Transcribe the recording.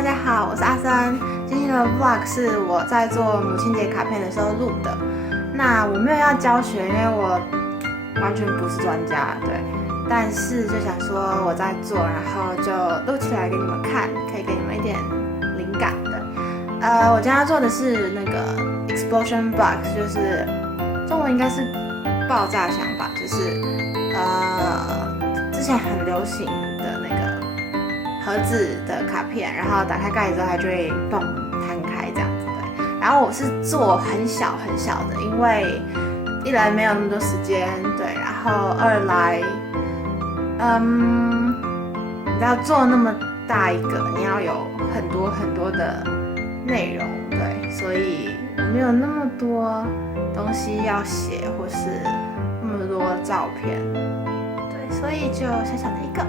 大家好，我是阿森。今天的 Vlog 是我在做母亲节卡片的时候录的。那我没有要教学，因为我完全不是专家，对。但是就想说我在做，然后就录起来给你们看，可以给你们一点灵感的。我今天要做的是那个 Explosion Box， 就是中文应该是爆炸箱吧，就是之前很流行的那个盒子的卡片，然后打开盖子之后它就会蹦摊开这样子对。然后我是做很小很小的，因为一来没有那么多时间，对，然后二来你知道做那么大一个，你要有很多很多的内容，对，所以我没有那么多东西要写，或是那么多照片，对，所以就小小的一个。